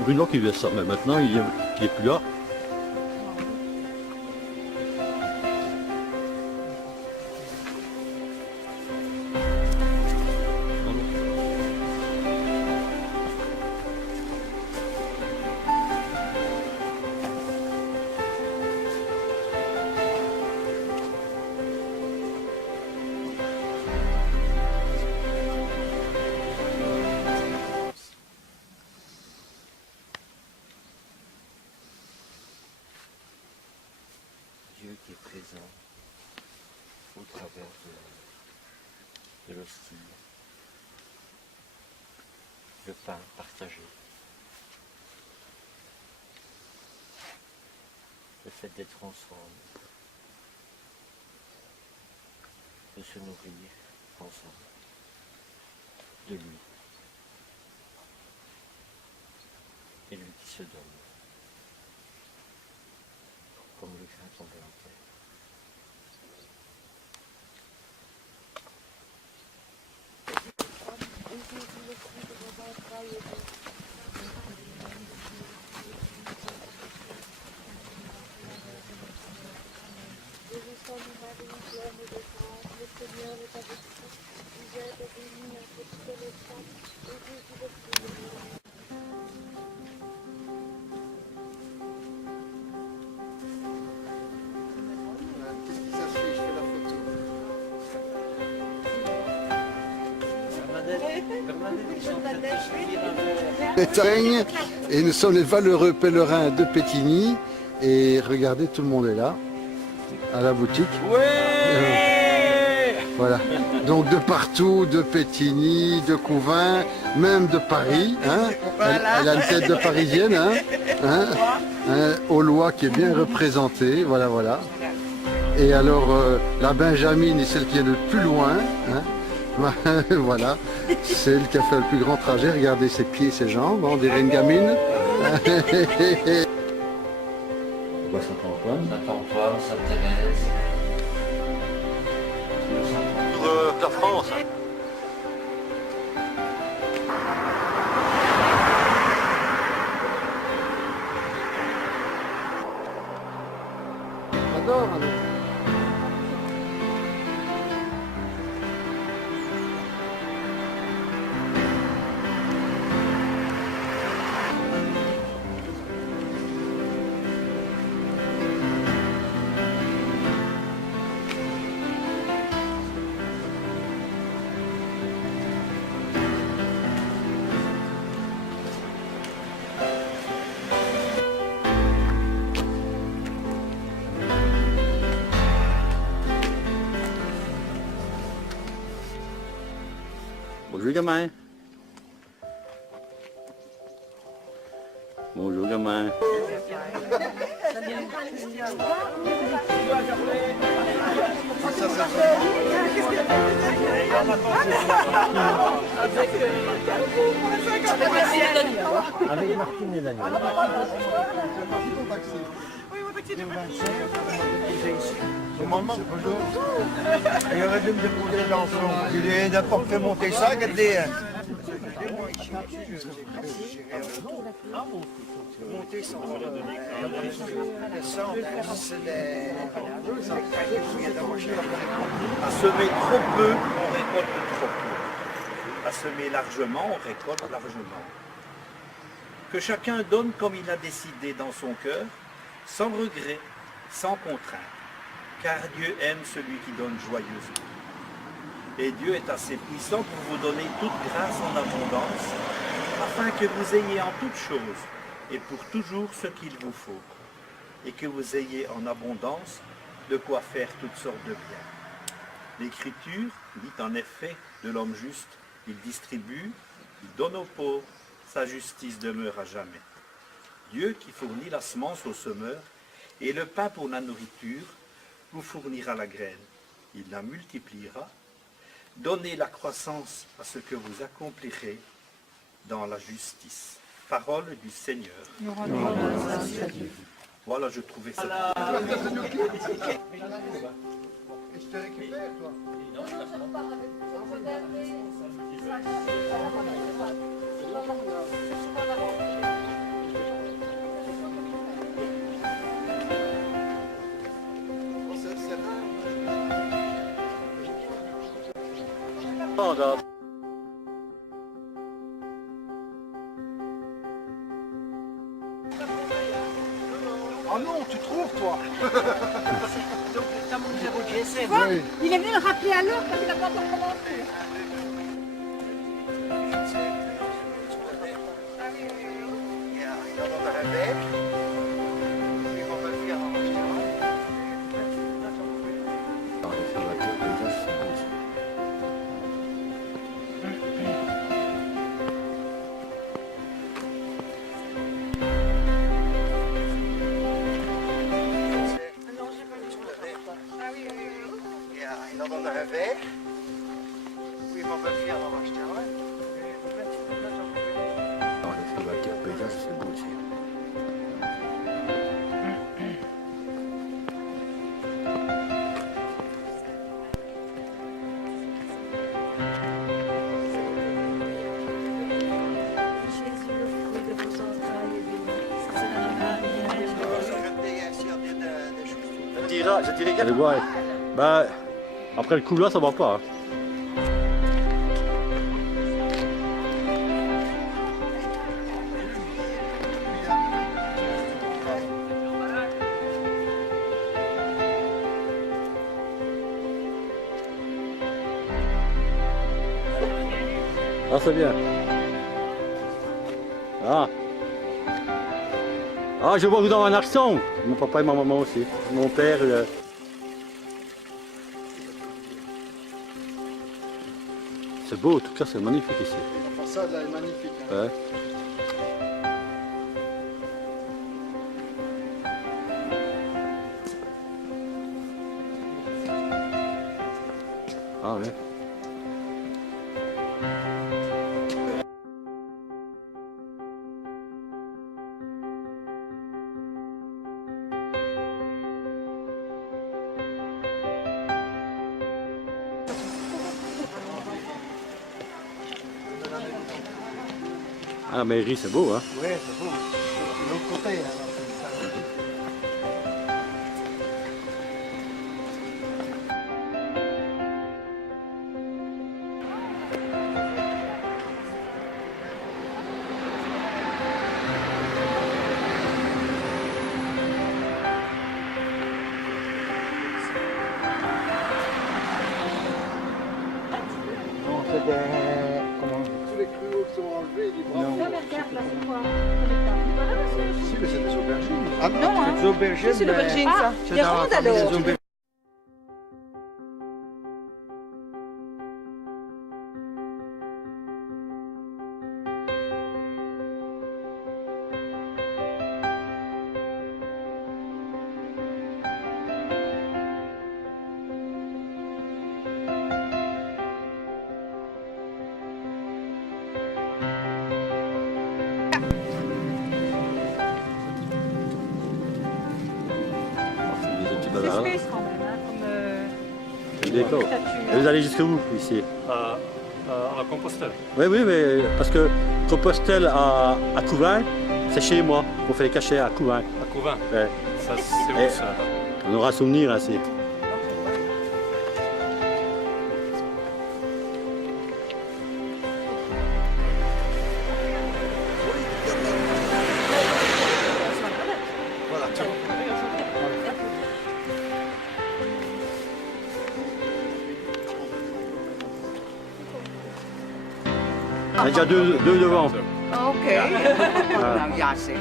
Bruno qui faisait ça, mais maintenant il est plus là. Dieu qui est présent au travers de l'hostie, le pain partagé, le fait d'être ensemble, de se nourrir ensemble, de lui, et lui qui se donne, comme le grain tombé en terre. Le Seigneur est avec vous. Vous êtes bénie entre toutes les femmes, et Jésus le fruit de vos entrailles. Qu'est-ce qui s'affiche? Je fais la photo. Bretagne, et nous sommes les valeureux pèlerins de Pétigny. Et regardez, tout le monde est là, à la boutique. Voilà. Donc de partout, de Pétigny, de Couvain, même de Paris. Hein. Elle a une tête de parisienne. Aulois qui est bien représentée. Voilà, voilà. Et alors, la Benjamine est celle qui est le plus loin. Hein. Voilà. C'est elle qui a fait le plus grand trajet. Regardez ses pieds, ses jambes. On dirait une gamine. Saint-Antoine, Sainte-Thérèse. La France. J'adore. Bonjour gamin. Bonjour gamin. Avec Martine et Daniel. Normalement, bonjour. Il aurait dû me déposer dans son. Il est n'importe fait monter ça, regardez. Monter sans À semer trop peu, on récolte trop peu. À semer largement, on récolte largement. Que chacun donne comme il a décidé dans son cœur, sans regret, sans contrainte. Car Dieu aime celui qui donne joyeusement. Et Dieu est assez puissant pour vous donner toute grâce en abondance, afin que vous ayez en toutes choses et pour toujours ce qu'il vous faut, et que vous ayez en abondance de quoi faire toutes sortes de biens. L'Écriture dit en effet de l'homme juste, il distribue, il donne aux pauvres, sa justice demeure à jamais. Dieu qui fournit la semence au semeur et le pain pour la nourriture, vous fournira la graine, il la multipliera. Donnez la croissance à ce que vous accomplirez dans la justice. Parole du Seigneur. Voilà, je trouvais ça. Et je te récupère, toi. France. Hein. Ah non, tu trouves toi? Donc, t'as mon numéro de GSM. Oui. Il est venu le rappeler à l'heure parce qu'il n'a pas encore commencé. Il en donne un verre. Oui, on va le faire dans l'acheter un. Les Slovaques, le paysage, c'est beau aussi. Je dirais Allez voir. Bah, après le couloir, ça va pas. Hein. Ah, c'est bien. Ah. Ah, je vois que vous avez un accent. Mon papa et ma maman aussi. Mon père. C'est beau, en tout cas, c'est magnifique ici. La façade là est magnifique. Hein. Ouais. Ah ouais. Ah, la mairie, c'est beau, hein. Oui, c'est beau. De l'autre côté. Hein. Non, c'est des... Comment? Tous les cruaux qui sont enlevés, les bras. Non, mais regarde, là, c'est quoi? Voilà, monsieur. Si, mais c'est des aubergines. Ah Non, hein. c'est des aubergines. C'est mais l'aubergine, ça. c'est Les dans la rondes, famille alors. des aubergines. C'est des petits C'est bazars. space quand même, hein, comme Le décor. statue. Et vous allez jusqu'où ici? À Compostelle. Oui, oui, mais parce que Compostelle à Couvain, c'est chez moi. On fait les cachets à Couvain. À Couvin. Ouais. Ça, c'est Eh. où ça? On aura un souvenir ainsi. Il y a déjà deux devant. Oké. Nou ja, zeg.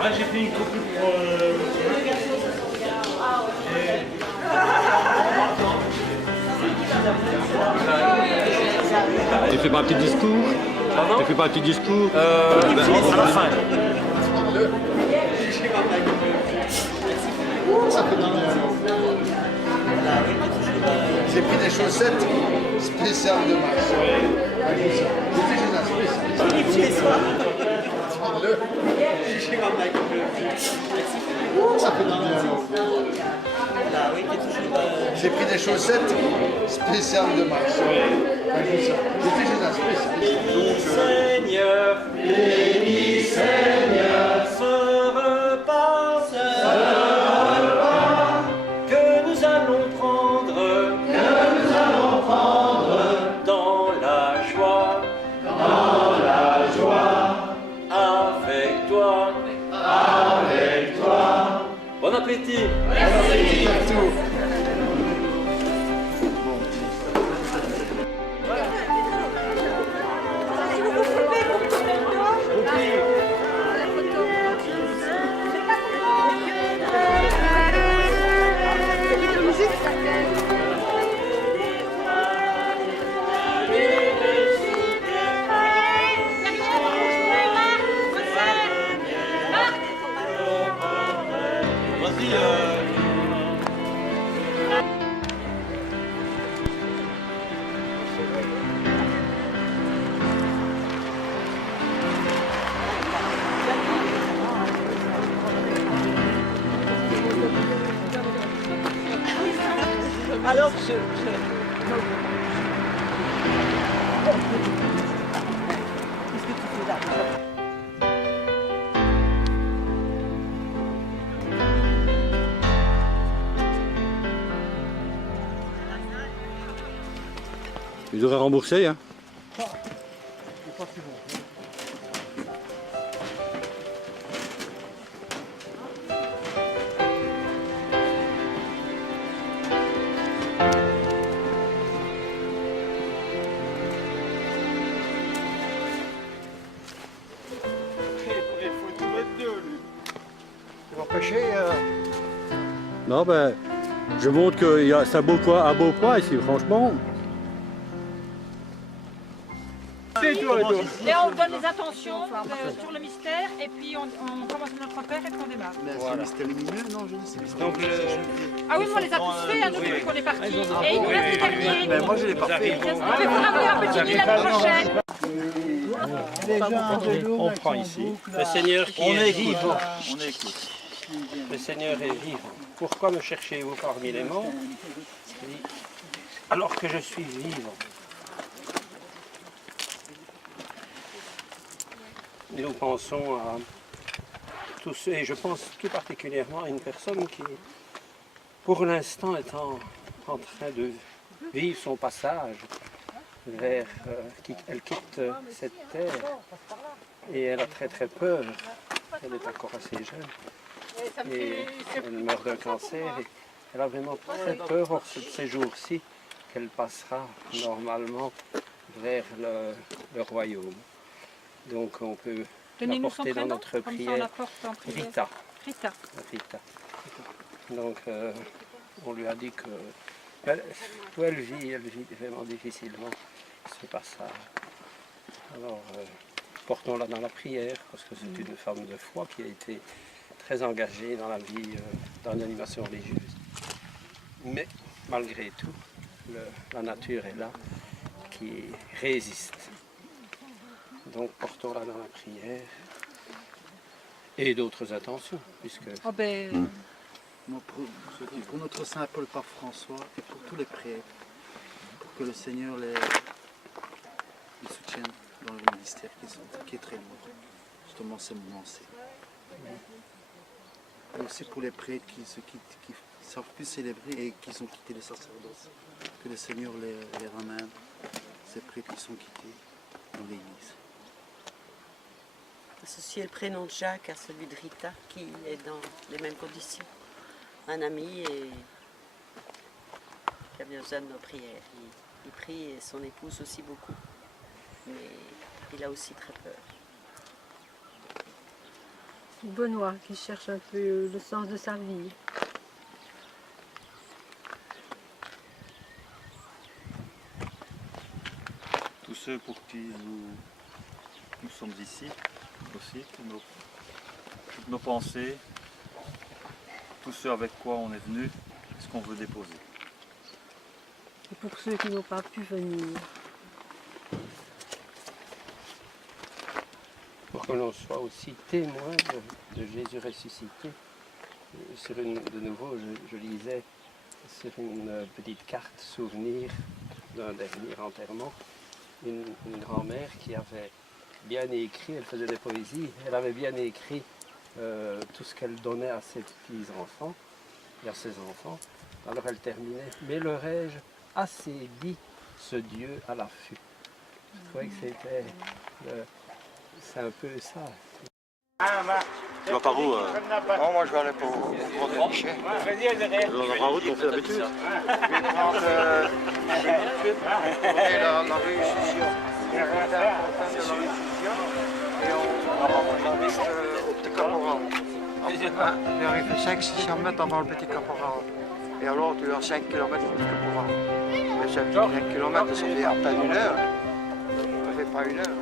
Ah, j'ai fait une copie pour... Tu fais pas un petit discours? Tu fais pas un petit discours? à la fin. J'ai pris des chaussettes spéciales de marche. J'ai pris des chaussettes spéciales de marche. Seigneur, béni Seigneur, ce repas que nous allons prendre dans la joie, avec toi. Bon appétit. Alors, Ils auraient remboursé, hein. Non, ben, je montre que c'est un beau poids ici, franchement. Et on donne les intentions sur le mystère, et puis on commence notre Père et puis on démarre. C'est un mystère lumineux, non, je ne sais pas. Donc, Ah oui, on les a tous faits, hein, depuis qu'on est parti. Et il nous reste le dernier. Mais moi, je l'ai pas fait. Mais vous ramenez un petit nid l'année prochaine. On prend ici. Le Seigneur qui est vivant. Le Seigneur est vivant. Pourquoi me cherchez-vous parmi les morts? Alors que je suis vivant. Et nous pensons à tous ceux, et je pense tout particulièrement à une personne qui, pour l'instant, est en train de vivre son passage vers... elle quitte cette terre et elle a très peur. Elle est encore assez jeune et elle meurt d'un cancer et elle a vraiment très peur. Or, ces jours-ci, qu'elle passera normalement vers le royaume. Donc on peut l'apporter dans notre prière. Rita. Rita. Donc on lui a dit que elle vit vraiment difficilement ce passage. Alors portons-la dans la prière parce que c'est une femme de foi qui a été très engagée dans la vie, dans l'animation religieuse. Mais malgré tout, la nature est là qui résiste. Donc portons-la dans la prière et d'autres intentions, puisque... Oh ben... Pour notre Saint Paul Pape François et pour tous les prêtres, pour que le Seigneur les soutienne dans le ministère qui est très lourd, justement ces moments-ci. Et aussi pour les prêtres qui ne savent plus célébrer et qui ont quitté le sacerdoce, que le Seigneur les ramène, ces prêtres qui sont quittés dans l'Église. Associer le prénom de Jacques à celui de Rita, qui est dans les mêmes conditions. Un ami et qui a bien besoin de nos prières. Il prie et son épouse aussi beaucoup. Mais il a aussi très peur. Benoît qui cherche un peu le sens de sa vie. Tous ceux pour qui nous sommes ici aussi, toutes nos pensées, tous ceux avec quoi on est venu, ce qu'on veut déposer. Et pour ceux qui n'ont pas pu venir. Pour que l'on soit aussi témoin de Jésus ressuscité. De nouveau, je lisais sur une petite carte souvenir d'un dernier enterrement, une grand-mère qui avait bien écrit, elle faisait des poésies, elle avait bien écrit tout ce qu'elle donnait à ses petits-enfants et à ses enfants. Alors elle terminait, mais l'aurais-je assez dit ce Dieu à l'affût. Je trouvais que c'était... c'est un peu ça. Tu vas par où Non, moi je vais aller pour des déchets. Par où on fait l'habitude? Je vais prendre la rue Susion. On va faire la rue Susion et on reste au Petit Caporal. Il arrive 500-600 mètres avant le Petit Caporal. Et alors tu as 5 km du Petit Caporal. Mais 5 km, ça fait à peine 1 heure. Ça fait pas 1 heure.